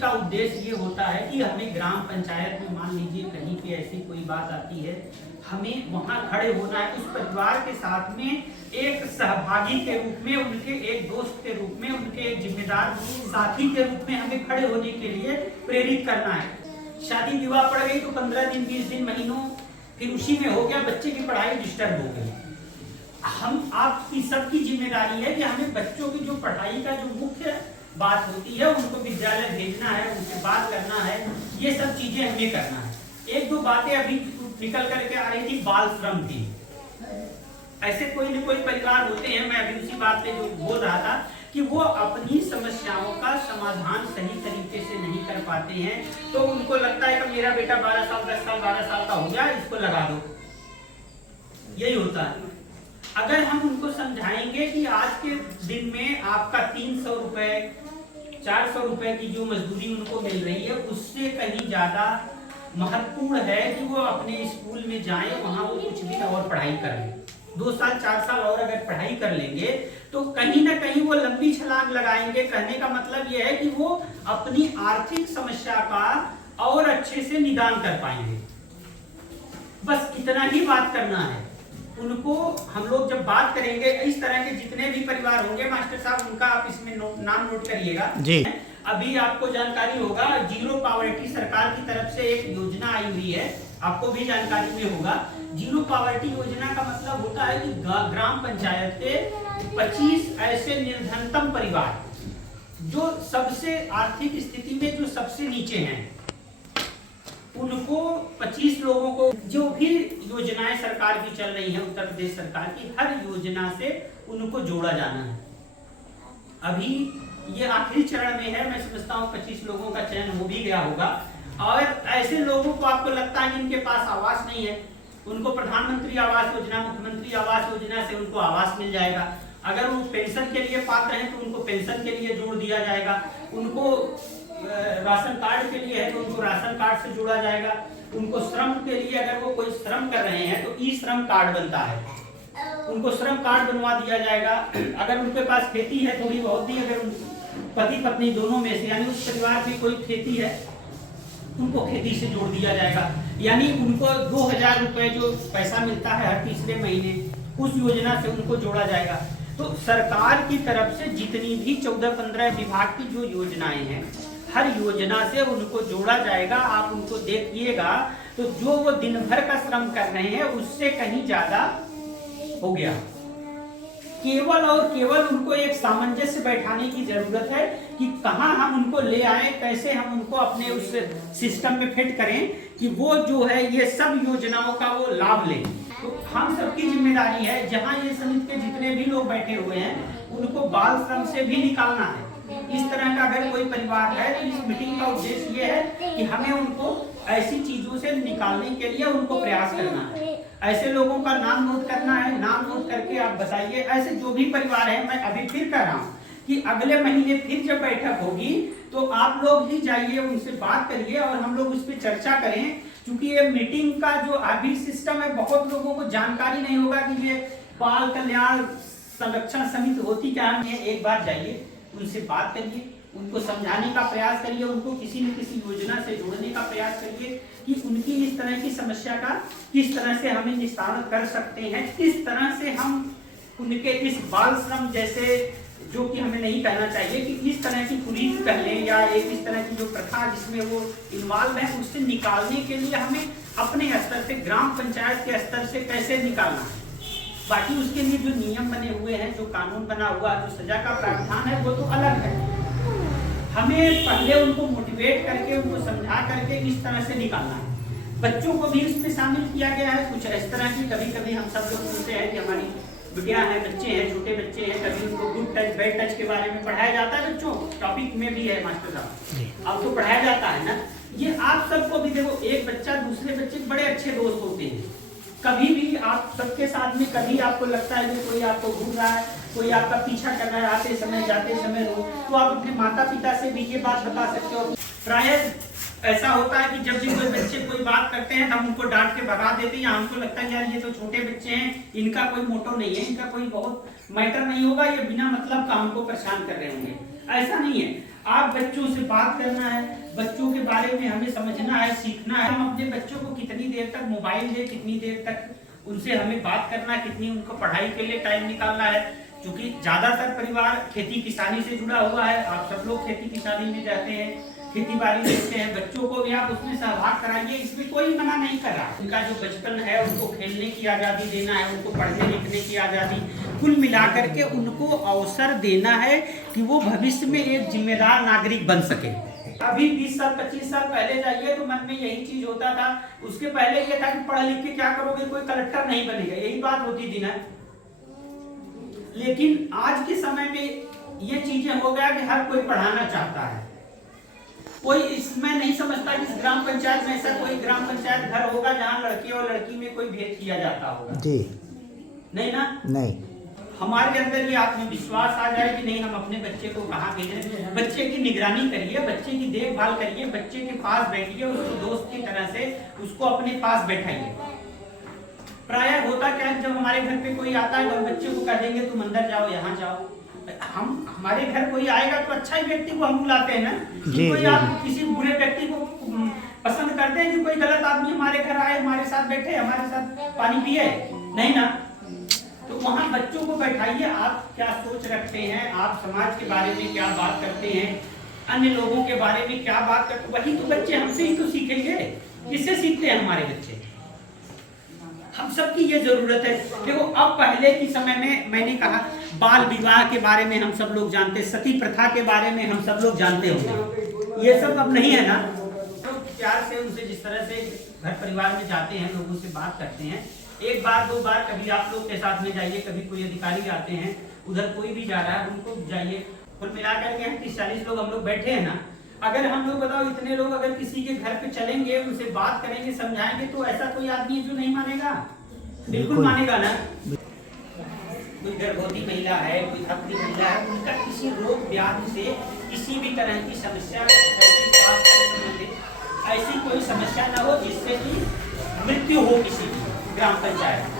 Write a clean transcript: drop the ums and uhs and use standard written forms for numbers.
का उद्देश्य ये होता है कि हमें ग्राम पंचायत में मान लीजिए कहीं पे ऐसी कोई बात आती है, हमें वहां खड़े होना है, उस परिवार के साथ में एक सहभागी के रूप में, उनके एक दोस्त के रूप में, उनके एक जिम्मेदार साथी के रूप में हमें खड़े होने के लिए प्रेरित करना है। शादी विवाह पड़ गई तो 15 दिन 20 दिन महीनों फिर उसी में हो गया, बच्चे की पढ़ाई डिस्टर्ब हो गई। हम आपकी सबकी जिम्मेदारी है कि हमें बच्चों की जो पढ़ाई का जो मुख्य बात होती है, उनको विद्यालय भेजना है, उनसे बात करना है, ये सब चीजें हमें करना है। एक दो बातें अभी निकल करके आ रही थी, बाल श्रम की। ऐसे कोई न कोई परिवार होते हैं, मैं अभी उसी बात पे जो बोल रहा था कि वो अपनी समस्याओं का समाधान सही तरीके से नहीं कर पाते हैं, तो उनको लगता है कि मेरा बेटा 12 साल 10 साल 12 साल का हो गया, इसको लगा दो, यही होता है। अगर हम उनको समझाएंगे कि आज के दिन में आपका 300 रुपए 400 रुपए की जो मजदूरी उनको मिल रही है, उससे कहीं ज्यादा महत्वपूर्ण है कि वो अपने स्कूल में जाएं, वहां वो कुछ दिन और पढ़ाई करें, 2 साल 4 साल और अगर पढ़ाई कर लेंगे तो कहीं ना कहीं वो लंबी छलांग लगाएंगे। कहने का मतलब ये है कि वो अपनी आर्थिक समस्या का और अच्छे से निदान कर पाएंगे। बस इतना ही बात करना है उनको। हम लोग जब बात करेंगे, इस तरह के जितने भी परिवार होंगे, मास्टर साहब उनका आप इसमें नाम नोट करिएगा जी। अभी आपको जानकारी होगा, जीरो पॉवर्टी सरकार की तरफ से एक योजना आई हुई है, आपको भी जानकारी में होगा। जीरो पॉवर्टी योजना का मतलब होता है कि ग्राम पंचायत के 25 ऐसे निर्धनतम परिवार जो सबसे आर्थिक स्थिति में जो सबसे नीचे हैं, उनको 25 लोगों को, जो भी योजनाएं सरकार की चल रही है, उत्तर प्रदेश सरकार की हर योजना से उनको जोड़ा जाना है। अभी ये आखिरी चरण में है, मैं समझता हूँ 25 लोगों का चयन हो भी गया होगा। और ऐसे लोगों को आपको लगता है जिनके पास आवास नहीं है, उनको प्रधानमंत्री आवास योजना, मुख्यमंत्री आवास योजना से उनको आवास मिल जाएगा। अगर वो पेंशन के लिए पात्र हैं तो उनको पेंशन के लिए जोड़ दिया जाएगा। उनको राशन कार्ड के लिए है तो उनको राशन कार्ड से जोड़ा जाएगा। उनको श्रम के लिए अगर वो कोई श्रम कर रहे हैं तो ई श्रम कार्ड बनता है, उनको श्रम कार्ड बनवा दिया जाएगा। अगर उनके पास खेती है थोड़ी बहुत ही, अगर पति पत्नी दोनों में से, यानी उस परिवार की कोई खेती है, उनको खेती से जोड़ दिया जाएगा। यानी उनको 2000 रुपए जो पैसा मिलता है हर तीसरे महीने, उस योजना से उनको जोड़ा जाएगा। तो सरकार की तरफ से जितनी भी 14-15 विभाग की जो योजनाएं हैं, हर योजना से उनको जोड़ा जाएगा। आप उनको देखिएगा तो जो वो दिन भर का श्रम कर रहे हैं उससे कहीं ज्यादा हो गया। केवल और केवल उनको एक सामंजस्य बैठाने की जरूरत है कि कहां हम उनको ले आए, कैसे हम उनको अपने उस सिस्टम में फिट करें कि वो जो है ये सब योजनाओं का वो लाभ लें। तो हम सबकी जिम्मेदारी है, जहां ये समिति के जितने भी लोग बैठे हुए हैं, उनको बाल श्रम से भी निकालना है। इस तरह का अगर कोई परिवार है तो इस मीटिंग का उद्देश्य ये है कि हमें उनको ऐसी चीजों से निकालने के लिए उनको प्रयास करना है। ऐसे लोगों का नाम नोट करना है, नाम नोट करके आप बताइए। ऐसे जो भी परिवार है, मैं अभी फिर कह रहा हूँ कि अगले महीने फिर जब बैठक होगी तो आप लोग ही जाइए, उनसे बात करिए और हम लोग उस पर चर्चा करें। क्योंकि ये मीटिंग का जो अभी सिस्टम है, बहुत लोगों को जानकारी नहीं होगा कि ये बाल कल्याण संरक्षण समिति होती क्या है। एक बार जाइए, उनसे बात करिए, उनको समझाने का प्रयास करिए, उनको किसी न किसी योजना से जोड़ने का प्रयास करिए कि उनकी इस तरह की समस्या का किस तरह से हमें निस्तारण कर सकते हैं, किस तरह से हम उनके इस बाल श्रम जैसे, जो कि हमें नहीं कहना चाहिए कि इस तरह की कुरीति कह लें, या एक इस तरह की जो प्रथा जिसमें वो इन्वॉल्व है, उससे निकालने के लिए हमें अपने स्तर से, ग्राम पंचायत के स्तर से कैसे निकालना है। बाकी उसके लिए जो नियम बने हुए हैं, जो कानून बना हुआ, जो सजा का प्रावधान है, वो तो अलग है। हमें पहले उनको मोटिवेट करके, उनको समझा करके इस तरह से निकालना है। बच्चों को भी इसमें शामिल किया गया है। कुछ इस तरह की कभी कभी हम सब लोग सुनते हैं कि हमारी बिटिया है, बच्चे हैं, छोटे बच्चे हैं, कभी उनको गुड टच बैड टच के बारे में पढ़ाया जाता है। बच्चों टॉपिक में भी है मास्टर साहब, अब तो पढ़ाया जाता है ना। ये आप सबको भी देखो, एक बच्चा दूसरे बच्चे के बड़े अच्छे दोस्त होते हैं। कभी भी आप सबके साथ में कभी आपको लगता है कि कोई आपको घूर रहा है, कोई आपका पीछा कर रहा है, आते समय जाते समय तो आप अपने माता पिता से भी ये बात बता सकते हो। प्राय ऐसा होता है कि जब भी कोई बच्चे कोई बात करते हैं, हम उनको डांट के भगा देते हैं, या हमको लगता है यार ये तो छोटे बच्चे हैं, इनका कोई मोटो नहीं है, इनका कोई बहुत मैटर नहीं होगा, ये बिना मतलब का हमको परेशान कर रहे होंगे। ऐसा नहीं है। आप बच्चों से बात करना है, बच्चों के बारे में हमें समझना है, सीखना है। हम अपने बच्चों को कितनी देर तक मोबाइल दे, कितनी देर तक उनसे हमें बात करना है, कितनी उनको पढ़ाई के लिए टाइम निकालना है। क्योंकि ज्यादातर परिवार खेती किसानी से जुड़ा हुआ है, आप सब लोग खेती किसानी में जाते हैं, खेती बाड़ी देखते हैं, बच्चों को भी आप उसमें सहभाग कराइए, इसमें कोई मना नहीं कर रहा। उनका जो बचपन है उनको खेलने की आज़ादी देना है, उनको पढ़ने लिखने की आज़ादी, कुल मिलाकर के उनको अवसर देना है कि वो भविष्य में एक जिम्मेदार नागरिक बन सके। अभी 20 साल 25 साल पहले जाइए तो मन में यही चीज होता था। उसके पहले ये था कि पढ़ लिख के क्या करोगे, कोई कलेक्टर नहीं बनेगा, यही बात होती थी ना। लेकिन आज के समय में ये चीजें हो गया कि हर कोई पढ़ाना चाहता है। कोई इसमें नहीं समझता कि ग्राम पंचायत में ऐसा कोई ग्राम पंचायत घर होगा जहाँ लड़के और लड़की में कोई भेद किया जाता होगा। जी नहीं ना, नहीं। हमारे अंदर ये आत्मविश्वास आ जाए कि नहीं, हम अपने बच्चे को कहाँ भेजें। बच्चे की निगरानी करिए, बच्चे की देखभाल करिए, बच्चे के पास बैठिए, उसको दोस्त की तरह से उसको अपने पास बैठाइए। प्रायः होता क्या है, जब हमारे घर पे कोई आता है तो हम बच्चे को कह देंगे तुम अंदर जाओ, यहाँ जाओ। हम हमारे घर कोई आएगा तो अच्छा ही व्यक्ति को हम बुलाते हैं ना। कोई आप किसी बुरे व्यक्ति को पसंद करते हैं कि कोई गलत आदमी हमारे घर आए, हमारे साथ बैठे, हमारे साथ पानी पिए? नहीं ना। तो वहाँ बच्चों को बैठाइए, आप क्या सोच रखते हैं, आप समाज के बारे में क्या बात करते हैं, अन्य लोगों के बारे में क्या बात करते, वही तो बच्चे हमसे ही तो सीखेंगे। किससे सीखते हैं हमारे बच्चे? हम सबकी ये जरूरत है। देखो अब पहले के समय में मैंने कहा बाल विवाह के बारे में हम सब लोग जानते, सती प्रथा के बारे में हम सब लोग जानते होंगे, ये सब अब नहीं है ना। तो प्यार से उनसे जिस तरह से घर परिवार में जाते हैं, लोगों से बात करते हैं, एक बार दो बार, कभी आप लोग के साथ में जाइए, कभी कोई अधिकारी आते हैं, उधर कोई भी जा रहा है उनको जाइए। कुल मिलाकर के हम 30-40 लोग हम लोग बैठे हैं ना। अगर हम लोग बताओ इतने लोग अगर किसी के घर पे चलेंगे, उनसे बात करेंगे, समझाएंगे, तो ऐसा कोई आदमी है जो नहीं मानेगा? बिल्कुल मानेगा ना। कोई गर्भवती महिला है, कोई हफ्ती महिला है, उनका किसी रोग व्याधि से किसी भी तरह की समस्या, ऐसी कोई समस्या ना हो जिससे कि मृत्यु हो किसी की ग्राम पंचायत।